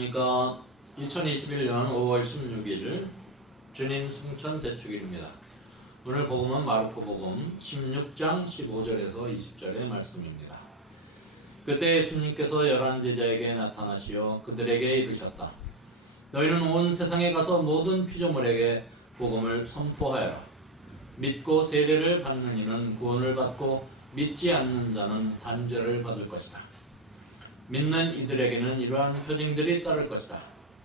안녕하십니까. 2021년 5월 16일 주님 승천 대축일입니다. 오늘 복음은 마르코 복음 16장 15절에서 20절의 말씀입니다. 그때 예수님께서 열한 제자에게 나타나시어 그들에게 이르셨다. 너희는 온 세상에 가서 모든 피조물에게 복음을 선포하여라. 믿고 세례를 받는 이는 구원을 받고 믿지 않는 자는 단죄를 받을 것이다. 믿는 이들에게는 이러한 표징들이 따를 것이다.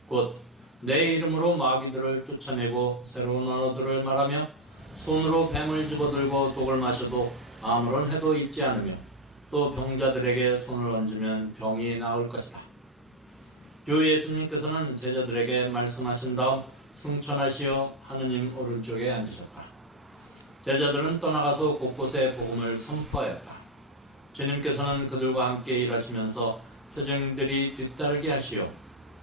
곧 내 이름으로 마귀들을 쫓아내고 새로운 언어들을 말하며 손으로 뱀을 집어들고 독을 마셔도 아무런 해도 입지 않으며 또 병자들에게 손을 얹으면 병이 나을 것이다. 주 예수님께서는 제자들에게 말씀하신 다음 승천하시어 하느님 오른쪽에 앉으셨다. 제자들은 떠나가서 곳곳에 복음을 선포하였다. 주님께서는 그들과 함께 일하시면서 표정들이 뒤따르게 하시어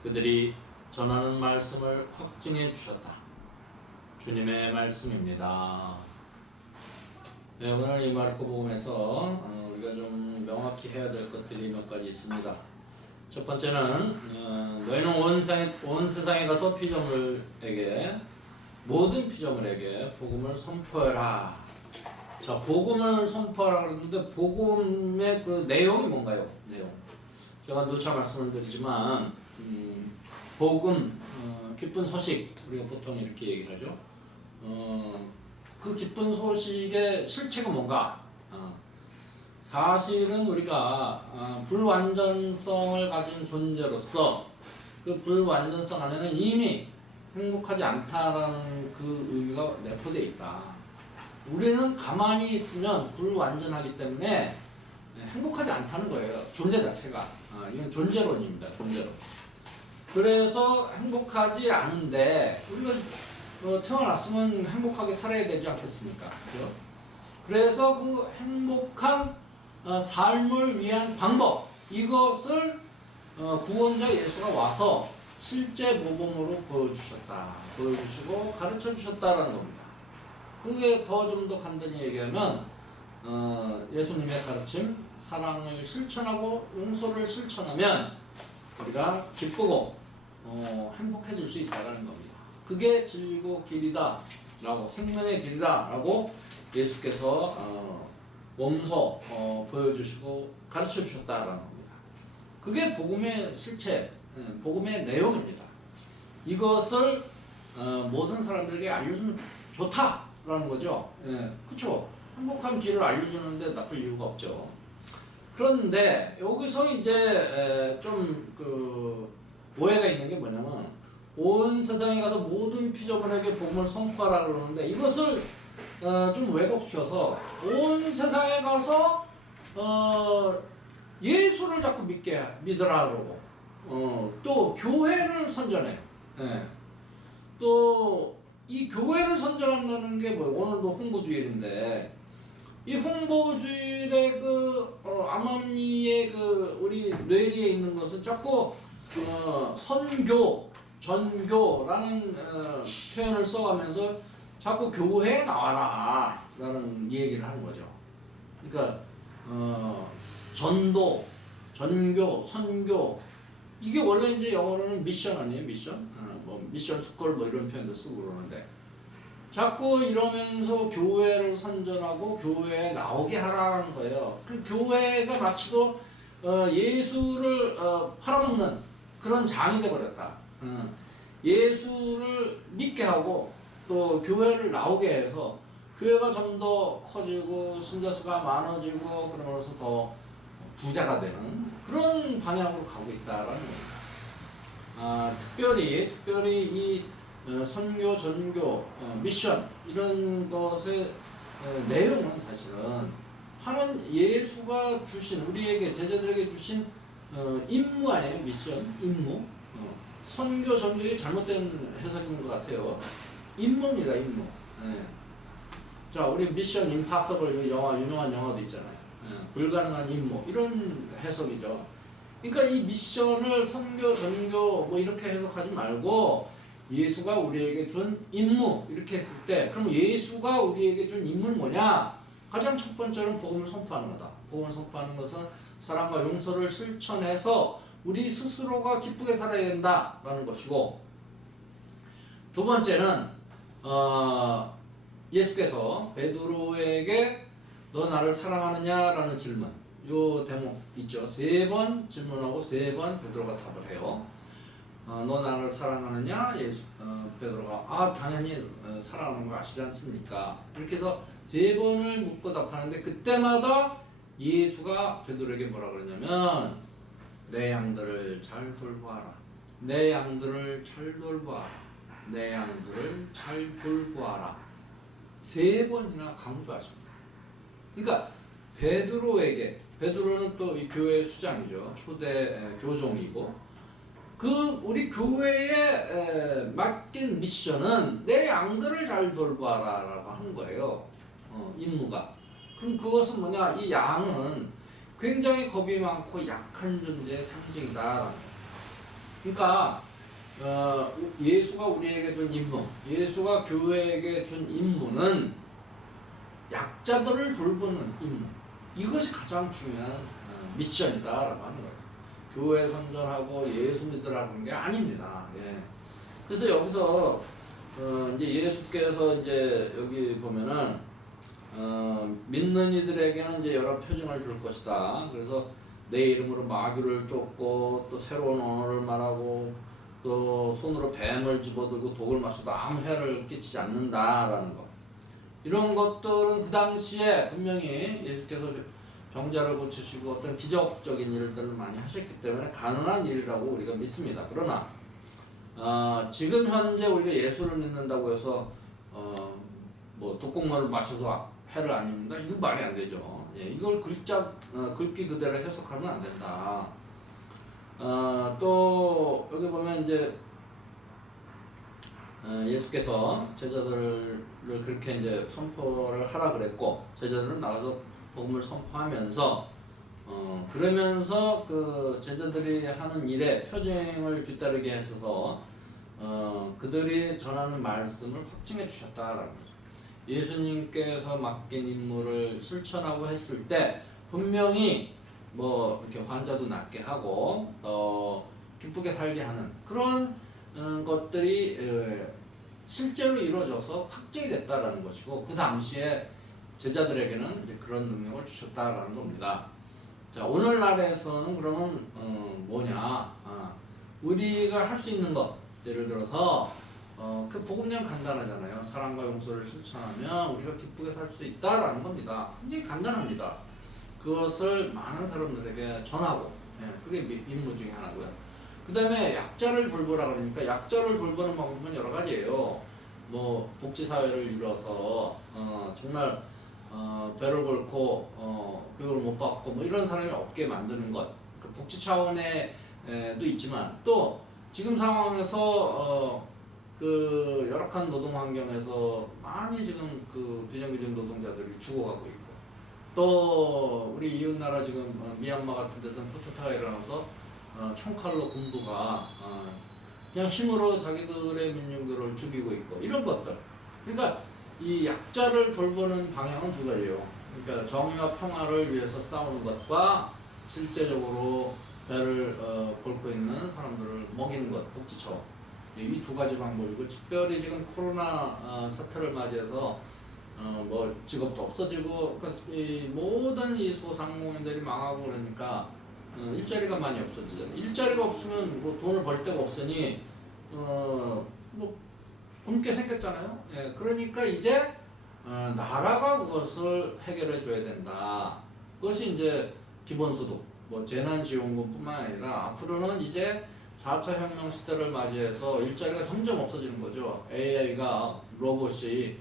그들이 전하는 말씀을 확증해 주셨다. 주님의 말씀입니다. 네, 오늘 이 마르코 복음에서 어, 우리가 좀 명확히 해야 될 것들이 몇 가지 있습니다. 첫 번째는 어, 너희는 온, 세상에, 온 세상에 가서 피조물에게 모든 피조물에게 복음을 선포해라. 자, 복음을 선포하라 그러는데 복음의 그 내용이 뭔가요? 내용. 제가 누차 말씀을 드리지만 음, 복음, 어, 기쁜 소식 우리가 보통 이렇게 얘기를 하죠. 어, 그 기쁜 소식의 실체가 뭔가? 어, 사실은 우리가 어, 불완전성을 가진 존재로서 그 불완전성 안에는 이미 행복하지 않다라는 그 의미가 내포되어 있다. 우리는 가만히 있으면 불완전하기 때문에 행복하지 않다는 거예요. 존재 자체가. 아, 이건 존재론입니다. 존재론. 그래서 행복하지 않은데 우리가 어, 태어났으면 행복하게 살아야 되지 않겠습니까? 그죠? 그래서 그 행복한 어, 삶을 위한 방법 이것을 어, 구원자 예수가 와서 실제 모범으로 보여주셨다. 보여주시고 가르쳐 주셨다라는 겁니다. 그게 더 좀 더 간단히 얘기하면 어, 예수님의 가르침, 사랑을 실천하고 용서를 실천하면 우리가 기쁘고 어, 행복해질 수 있다라는 겁니다. 그게 진리고 길이다 라고 생명의 길이다 라고 예수께서 어, 몸소 어, 보여주시고 가르쳐 주셨다라는 겁니다. 그게 복음의 실체, 예, 복음의 내용입니다. 이것을 어, 모든 사람들에게 알려주면 좋다라는 거죠. 예, 그렇죠. 행복한 길을 알려주는데 나쁠 이유가 없죠. 그런데 여기서 이제 좀 그 오해가 있는 게 뭐냐면 온 세상에 가서 모든 피조물에게 복음을 선포하라 그러는데 이것을 어, 좀 왜곡시켜서 온 세상에 가서 어, 예수를 자꾸 믿게 믿으라 그러고 어, 또 교회를 선전해. 예. 또이 교회를 선전한다는 게 뭐 오늘도 홍보주일인데 이 홍보주일의 그 어, 암암리의 그 우리 뇌리에 있는 것은 자꾸 어, 선교, 전교라는 어, 표현을 써가면서 자꾸 교회에 나와라 라는 얘기를 하는 거죠. 그러니까 어, 전도, 전교, 선교 이게 원래 이제 영어로는 미션 아니에요 미션? 어, 뭐 미션 스쿨 뭐 이런 표현도 쓰고 그러는데 자꾸 이러면서 교회를 선전하고 교회에 나오게 하라는 거예요. 그 교회가 마치도 어, 예수를 어, 팔아먹는 그런 장이 돼버렸다. 어, 예수를 믿게 하고 또 교회를 나오게 해서 교회가 좀 더 커지고 신자 수가 많아지고 그러면서 더 부자가 되는 그런 방향으로 가고 있다라는 겁니다. 아, 특별히 특별히 이 어, 선교, 전교, 어, 미션 이런 것의 어, 내용은 사실은 하는 예수가 주신 우리에게 제자들에게 주신 어, 임무 아니에요 미션 임무 어, 선교 전교의 잘못된 해석인 것 같아요 임무입니다 임무 네. 자 우리 미션 임파서블 영화 유명한 영화도 있잖아요 네. 불가능한 임무 이런 해석이죠 그러니까 이 미션을 선교 전교 뭐 이렇게 해석하지 말고 예수가 우리에게 준 임무 이렇게 했을 때 그럼 예수가 우리에게 준 임무는 뭐냐? 가장 첫 번째는 복음을 선포하는 거다. 복음을 선포하는 것은 사랑과 용서를 실천해서 우리 스스로가 기쁘게 살아야 된다라는 것이고 두 번째는 어, 예수께서 베드로에게 너 나를 사랑하느냐라는 질문 요 대목 있죠 세 번 질문하고 세 번 베드로가 답을 해요 어, 너 나를 사랑하느냐? 예수 어, 베드로가 아 당연히 어, 사랑하는 거 아시지 않습니까? 이렇게 해서 세 번을 묻고 답하는데 그때마다 예수가 베드로에게 뭐라 그러냐면 내 양들을 잘 돌보아라. 내 양들을 잘 돌보아라. 내 양들을 잘 돌보아라. 세 번이나 강조하십니다. 그러니까 베드로에게 베드로는 또 이 교회 수장이죠. 초대 에, 교종이고 그 우리 교회에 에, 맡긴 미션은 내 양들을 잘 돌봐라라고 하는 거예요. 어, 임무가. 그럼 그것은 뭐냐? 이 양은 굉장히 겁이 많고 약한 존재의 상징이다. 그러니까 어, 예수가 우리에게 준 임무, 예수가 교회에게 준 임무는 약자들을 돌보는 임무. 이것이 가장 중요한 어, 미션이다라고 하는 거예요. 교회 선전하고 예수 믿으라는 게 아닙니다. 예. 그래서 여기서 어 이제 예수께서 이제 여기 보면은 어 믿는 이들에게는 이제 여러 표징을 줄 것이다. 그래서 내 이름으로 마귀를 쫓고 또 새로운 언어를 말하고 또 손으로 뱀을 집어들고 독을 마셔도 아무 해를 끼치지 않는다라는 거. 이런 것들은 그 당시에 분명히 예수께서 병자를 고치시고 어떤 기적적인 일들을 많이 하셨기 때문에 가능한 일이라고 우리가 믿습니다. 그러나 어, 지금 현재 우리가 예수를 믿는다고 해서 어, 뭐 독곡물을 마셔서 해를 안 입는다 이거 말이 안 되죠. 예, 이걸 글자 어, 글귀 그대로 해석하면 안 된다. 어, 또 여기 보면 이제 어, 예수께서 제자들을 그렇게 이제 선포를 하라 그랬고 제자들은 나가서 복음을 선포하면서 어, 그러면서 그 제자들이 하는 일에 표징을 뒤따르게 했어서 어, 그들이 전하는 말씀을 확증해 주셨다라는 거죠. 예수님께서 맡긴 임무를 실천하고 했을 때 분명히 뭐 이렇게 환자도 낫게 하고 어, 기쁘게 살게 하는 그런 음, 것들이 에, 실제로 이루어져서 확증이 됐다라는 것이고 그 당시에 제자들에게는 이제 그런 능력을 주셨다라는 겁니다. 자 오늘날에서는 그러면 어, 뭐냐? 아, 우리가 할 수 있는 것 예를 들어서 어, 그 복음량 간단하잖아요. 사랑과 용서를 실천하면 우리가 기쁘게 살 수 있다라는 겁니다. 굉장히 간단합니다. 그것을 많은 사람들에게 전하고 예, 그게 미- 임무 중에 하나고요. 그 다음에 약자를 돌보라 그러니까 약자를 돌보는 방법은 여러 가지예요. 뭐 복지사회를 이뤄서 어, 정말 어, 배를 걸고 어, 교육을 못 받고 뭐 이런 사람이 없게 만드는 것. 그 복지 차원에도 있지만 또 지금 상황에서 어, 그 열악한 노동 환경에서 많이 지금 그 비정규직 노동자들이 죽어가고 있고 또 우리 이웃 나라 지금 어, 미얀마 같은 데서는 푸트타가 일어나서 어, 총칼로 군부가 어, 그냥 힘으로 자기들의 민중들을 죽이고 있고 이런 것들. 그러니까 이 약자를 돌보는 방향은 두 가지예요. 그러니까 정의와 평화를 위해서 싸우는 것과 실제적으로 배를 어, 걸고 있는 사람들을 먹이는 것, 복지처. 이 두 가지 방법이고 특별히 지금 코로나 어, 사태를 맞이해서 어, 뭐 직업도 없어지고 그러니까 이 모든 이 소상공인들이 망하고 그러니까 어, 일자리가 많이 없어지잖아요. 일자리가 없으면 뭐 돈을 벌 데가 없으니 어뭐 굶게 생겼잖아요. 예, 그러니까 이제 어, 나라가 그것을 해결해 줘야 된다. 그것이 이제 기본소득, 뭐 재난지원금뿐만 아니라 앞으로는 이제 4차 혁명 시대를 맞이해서 일자리가 점점 없어지는 거죠. AI가 로봇이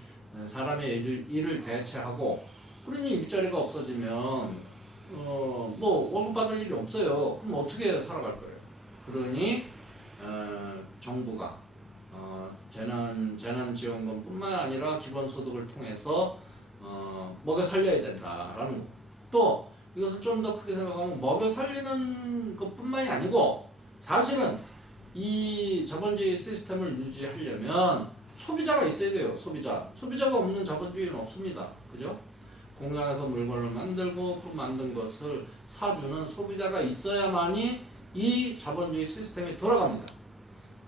사람의 일을, 일을 대체하고 그러니 일자리가 없어지면 어, 뭐 월급 받을 일이 없어요. 그럼 어떻게 살아갈 거예요? 그러니 어, 정부가 어, 재난 재난 지원금뿐만 아니라 기본 소득을 통해서 어, 먹여 살려야 된다라는 거. 또 이것을 좀 더 크게 생각하면 먹여 살리는 것뿐만이 아니고 사실은 이 자본주의 시스템을 유지하려면 소비자가 있어야 돼요. 소비자. 소비자가 없는 자본주의는 없습니다. 그죠? 공장에서 물건을 만들고 그 만든 것을 사주는 소비자가 있어야만이 이 자본주의 시스템이 돌아갑니다.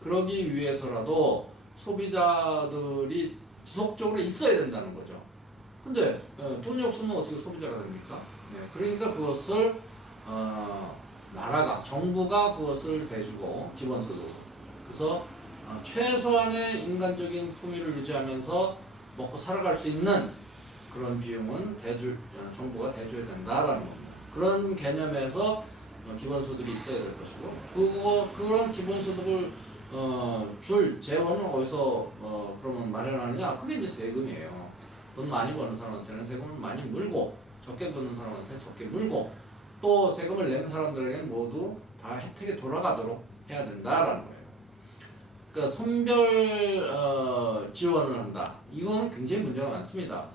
그러기 위해서라도 소비자들이 지속적으로 있어야 된다는 거죠. 근데 어, 돈이 없으면 어떻게 소비자가 됩니까? 네, 그러니까 그것을 어, 나라가 정부가 그것을 대주고 기본소득 그래서 어, 최소한의 인간적인 품위를 유지하면서 먹고 살아갈 수 있는 그런 비용은 대주 어, 정부가 대줘야 된다라는 겁니다. 그런 개념에서 어, 기본소득이 있어야 될 것이고 그거 그런 기본소득을 어, 줄 재원은 어디서 어, 그러면 마련하느냐? 그게 이제 세금이에요. 돈 많이 버는 사람한테는 세금을 많이 물고 적게 버는 사람한테는 적게 물고 또 세금을 낸 사람들에게는 모두 다 혜택이 돌아가도록 해야 된다라는 거예요. 그러니까 선별 어, 지원을 한다. 이거는 굉장히 문제가 많습니다.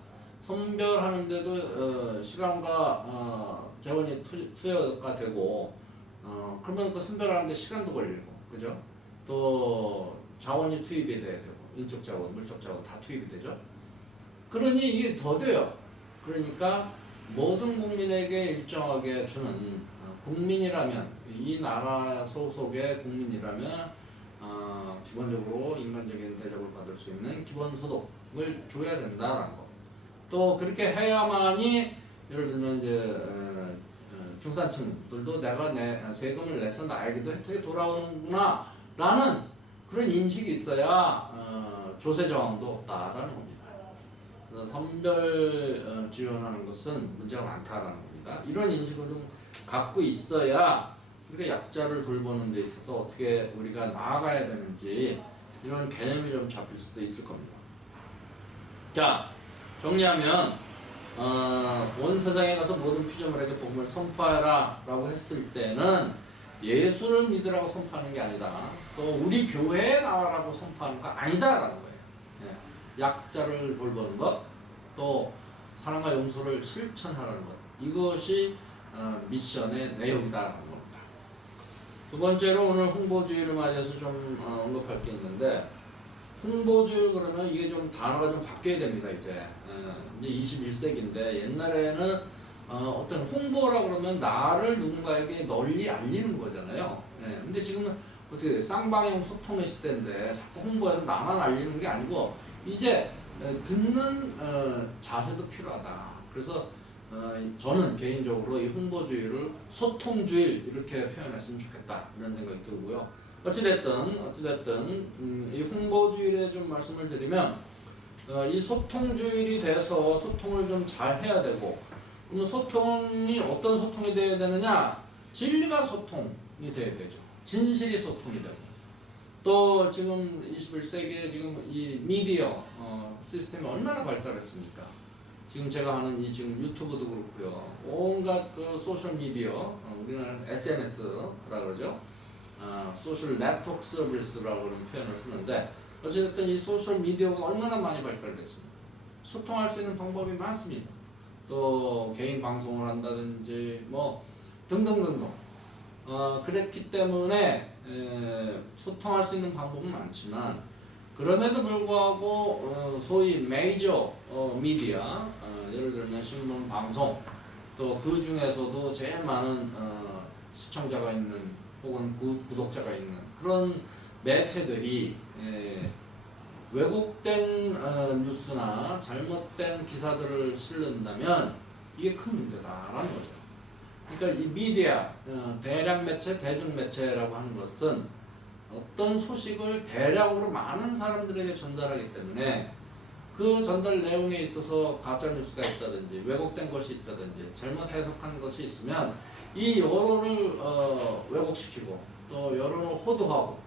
선별하는데도 어, 시간과 어, 재원이 투, 투여가 되고 어, 그러면 그 선별하는데 시간도 걸리고 그죠? 또 자원이 투입이 돼야 되고 인적 자원, 물적 자원 다 투입이 되죠. 그러니 이게 더 돼요. 그러니까 모든 국민에게 일정하게 주는 어, 국민이라면 이 나라 소속의 국민이라면 어, 기본적으로 인간적인 대접을 받을 수 있는 기본 소득을 줘야 된다라는 거. 또 그렇게 해야만이 예를 들면 이제 어, 어, 중산층들도 내가 내 세금을 내서 나에게도 혜택이 돌아오는구나 라는 그런 인식이 있어야 어, 조세 저항도 없다라는 겁니다. 그래서 선별 어, 지원하는 것은 문제가 많다라는 겁니다. 이런 인식을 좀 갖고 있어야 우리가 약자를 돌보는 데 있어서 어떻게 우리가 나아가야 되는지 이런 개념이 좀 잡힐 수도 있을 겁니다. 자, 정리하면 어, 온 세상에 가서 모든 피조물에게 복음을 선포하라 라고 했을 때는 예수를 믿으라고 선포하는 게 아니다. 또 우리 교회에 나와라고 선포하는 거 아니다라는 거예요. 예. 약자를 돌보는 것, 또 사랑과 용서를 실천하라는 것. 이것이 어, 미션의 내용이다라는 겁니다. 두 번째로 오늘 홍보주의를 맞이해서 좀 어, 언급할 게 있는데 홍보주의 그러면 이게 좀 단어가 좀 바뀌어야 됩니다 이제 어, 이제 21세기인데 옛날에는 어, 어떤 홍보라 그러면 나를 누군가에게 널리 알리는 거잖아요. 예, 근데 지금은 어떻게 돼요? 쌍방향 소통의 시대인데 자꾸 홍보해서 나만 알리는 게 아니고 이제 어, 듣는 어, 자세도 필요하다. 그래서 어, 저는 개인적으로 이 홍보주의를 소통주의 이렇게 표현했으면 좋겠다 이런 생각이 들고요. 어찌됐든 어찌됐든 음, 이 홍보주의에 좀 말씀을 드리면 어, 이 소통주의이 돼서 소통을 좀 잘 해야 되고 그러면 소통이 어떤 소통이 되어야 되느냐 진리가 소통이 되어야 되죠. 진실이 소통이 되고 또 지금 21세기에 지금 이 미디어 어, 시스템이 얼마나 발달했습니까? 지금 제가 하는 이 지금 유튜브도 그렇고요. 온갖 그 소셜 미디어, 어, 우리는 SNS라 그러죠. 아, 소셜 네트워크 서비스라고 하는 표현을 쓰는데 어쨌든 이 소셜 미디어가 얼마나 많이 발달됐습니까? 소통할 수 있는 방법이 많습니다. 또 개인 방송을 한다든지 뭐 등등등등. 어, 그랬기 때문에 에, 소통할 수 있는 방법은 많지만 그럼에도 불구하고 어, 소위 메이저 어, 미디어 어, 예를 들면 신문, 방송 또 그 중에서도 제일 많은 어, 시청자가 있는 혹은 구, 구독자가 있는 그런 매체들이 에, 왜곡된 어, 뉴스나 잘못된 기사들을 실른다면 이게 큰 문제다라는 거죠. 그러니까 이 미디어, 어, 대량 매체, 대중 매체라고 하는 것은 어떤 소식을 대량으로 많은 사람들에게 전달하기 때문에 그 전달 내용에 있어서 가짜 뉴스가 있다든지 왜곡된 것이 있다든지 잘못 해석한 것이 있으면 이 여론을 어, 왜곡시키고 또 여론을 호도하고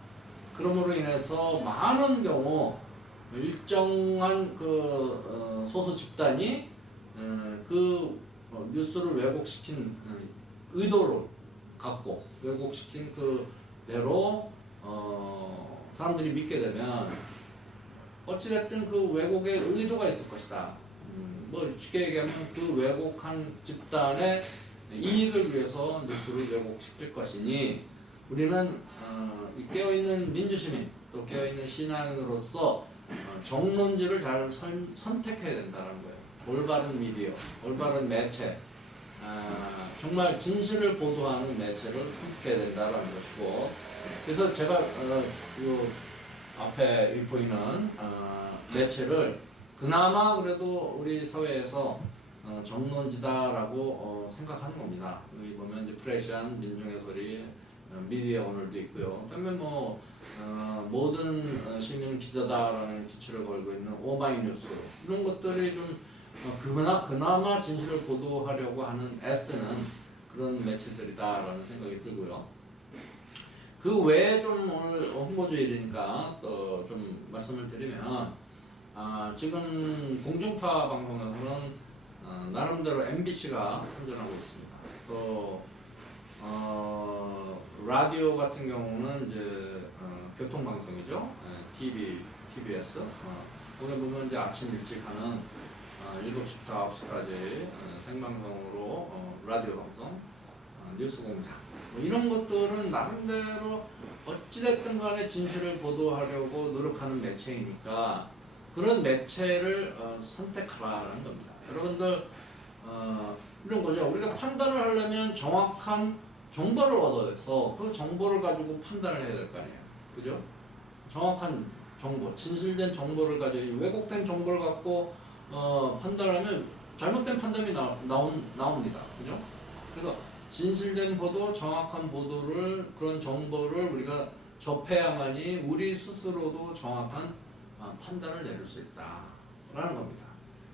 그러므로 인해서 많은 경우 일정한 그 어, 소수 집단이 어, 그 어, 뉴스를 왜곡시킨 어, 의도를 갖고 왜곡시킨 그 대로 어, 사람들이 믿게 되면 어찌됐든 그 왜곡의 의도가 있을 것이다. 음, 뭐 쉽게 얘기하면 그 왜곡한 집단의 이익을 위해서 뉴스를 왜곡시킬 것이니 우리는 깨어있는 민주시민 또 깨어있는 신앙으로서 어, 정론지를 잘 선, 선택해야 된다는 거예요. 올바른 미디어, 올바른 매체 아, 정말 진실을 보도하는 매체를 선택해야 된다라는 것이고 그래서 제가 어, 요 앞에 이 보이는 어, 매체를 그나마 그래도 우리 사회에서 어, 정론지다라고 어, 생각하는 겁니다. 여기 보면 이제 프레시안 민중의 소리 어, 미디어 오늘도 있고요. 그다음에 뭐 어, 모든 어, 시민 기자다라는 기초를 걸고 있는 오마이뉴스 이런 것들이 좀 어, 그나 그나마 진실을 보도하려고 하는 애쓰는 그런 매체들이다라는 생각이 들고요. 그 외에 좀 오늘 홍보주일이니까 또 좀 말씀을 드리면 아, 지금 공중파 방송에서는 어, 나름대로 MBC가 선전하고 있습니다. 또 어, 라디오 같은 경우는 이제 어, 교통방송이죠. 예, TV, TBS. 어, 거기 보면 이제 아침 일찍 하는 어, 7시부터 9시까지 어, 생방송으로 어, 라디오 방송, 어, 뉴스 공장 뭐 이런 것들은 나름대로 어찌됐든 간에 진실을 보도하려고 노력하는 매체이니까 그런 매체를 어, 선택하라는 겁니다. 여러분들 어, 이런 거죠. 우리가 판단을 하려면 정확한 정보를 얻어내서 그 정보를 가지고 판단을 해야 될 거 아니에요. 그죠? 정확한 정보, 진실된 정보를 가지고 왜곡된 정보를 갖고 어, 판단하면 잘못된 판단이 나, 나온, 나옵니다. 그죠? 그래서 진실된 보도, 정확한 보도를 그런 정보를 우리가 접해야만이 우리 스스로도 정확한 어, 판단을 내릴 수 있다라는 겁니다.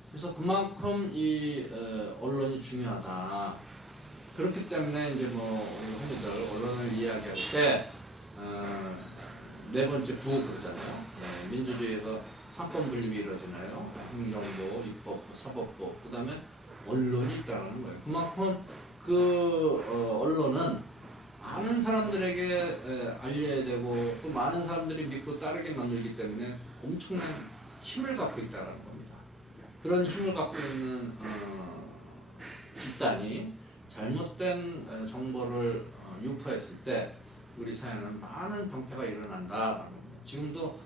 그래서 그만큼 이 어, 언론이 중요하다. 그렇기 때문에 이제 뭐 우리 흔히들 언론을 이야기할 때 어, 네 번째 부 그러잖아요. 네, 민주주의에서 삼권 분립이 이루어지나요? 행정부, 입법부, 사법부, 그 다음에 언론이 있다는 거예요. 그만큼 그 어, 언론은 많은 사람들에게 에, 알려야 되고 또 많은 사람들이 믿고 따르게 만들기 때문에 엄청난 힘을 갖고 있다는 겁니다. 그런 힘을 갖고 있는 어, 집단이 잘못된 어, 정보를 어, 유포했을 때 우리 사회는 많은 병폐가 일어난다. 지금도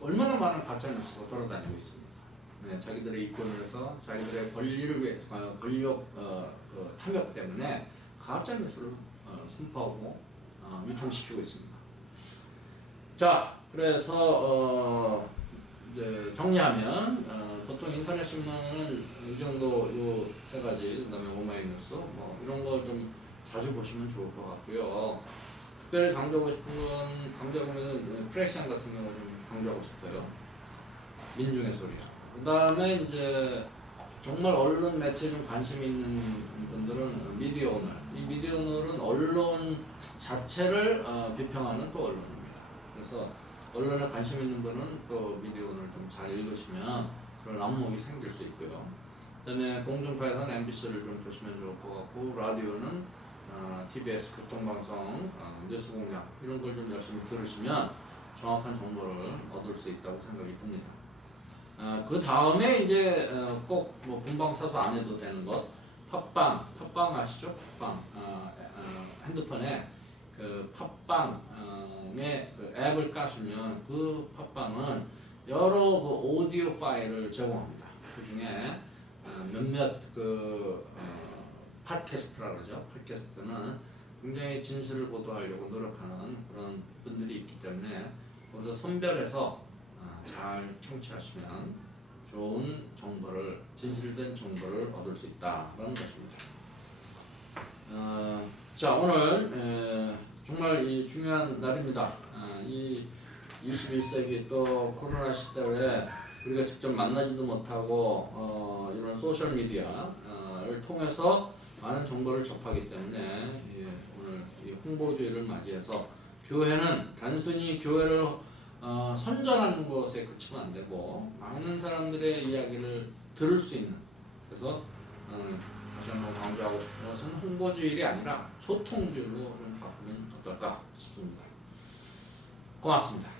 얼마나 많은 가짜 뉴스가 돌아다니고 있습니다. 네, 자기들의 이권을 해서 자기들의 권리를 위해 어, 권력 어, 그 탐욕 때문에 가짜 뉴스를 어, 선포하고 어, 유통시키고 있습니다. 자, 그래서 어, 이제 정리하면 어, 보통 인터넷 신문은 이 정도 요 세 가지 그다음에 오마이뉴스 뭐 이런 거좀 자주 보시면 좋을 것 같고요. 특별히 강조하고 싶은 건 강조하면 프레시안 같은 경우 좀 강조하고 싶어요. 민중의 소리요. 그다음에 이제 정말 언론 매체 좀 관심 있는 분들은 미디어 오늘. 이 미디어 오늘은 언론 자체를 어, 비평하는 또 언론입니다. 그래서 언론에 관심 있는 분은 또 미디어 오늘 좀 잘 읽으시면 그런 안목이 생길 수 있고요. 그다음에 공중파에서는 MBC를 좀 보시면 좋을 것 같고 라디오는 어, TBS 교통방송, 어, 뉴스공장 이런 걸 좀 열심히 들으시면 정확한 정보를 얻을 수 있다고 생각이 듭니다. 어, 그 다음에 이제 어, 꼭뭐 본방 사수 안 해도 되는 것 팟빵, 팟빵 아시죠? 팟빵 어, 어, 핸드폰에 그 팟빵의 그 앱을 까시면 그 팟빵은 여러 그 오디오 파일을 제공합니다. 그 중에 어, 몇몇 그 어, 팟캐스트라 그러죠. 팟캐스트는 굉장히 진실을 보도하려고 노력하는 그런 분들이 있기 때문에 거기서 선별해서 어, 잘 청취하시면 좋은 정보를 진실된 정보를 얻을 수 있다라는 것입니다. 어, 자 오늘 에, 정말 이 중요한 날입니다. 어, 이 21세기 또 코로나 시대에 우리가 직접 만나지도 못하고 어, 이런 소셜 미디어를 통해서 많은 정보를 접하기 때문에 예, 오늘 이 홍보주의를 맞이해서 교회는 단순히 교회를 어, 선전하는 것에 그치면 안 되고 많은 사람들의 이야기를 들을 수 있는 그래서 어, 다시 한번 강조하고 싶은 것은 홍보주의이 아니라 소통주의로 좀 바꾸면 어떨까 싶습니다. 고맙습니다.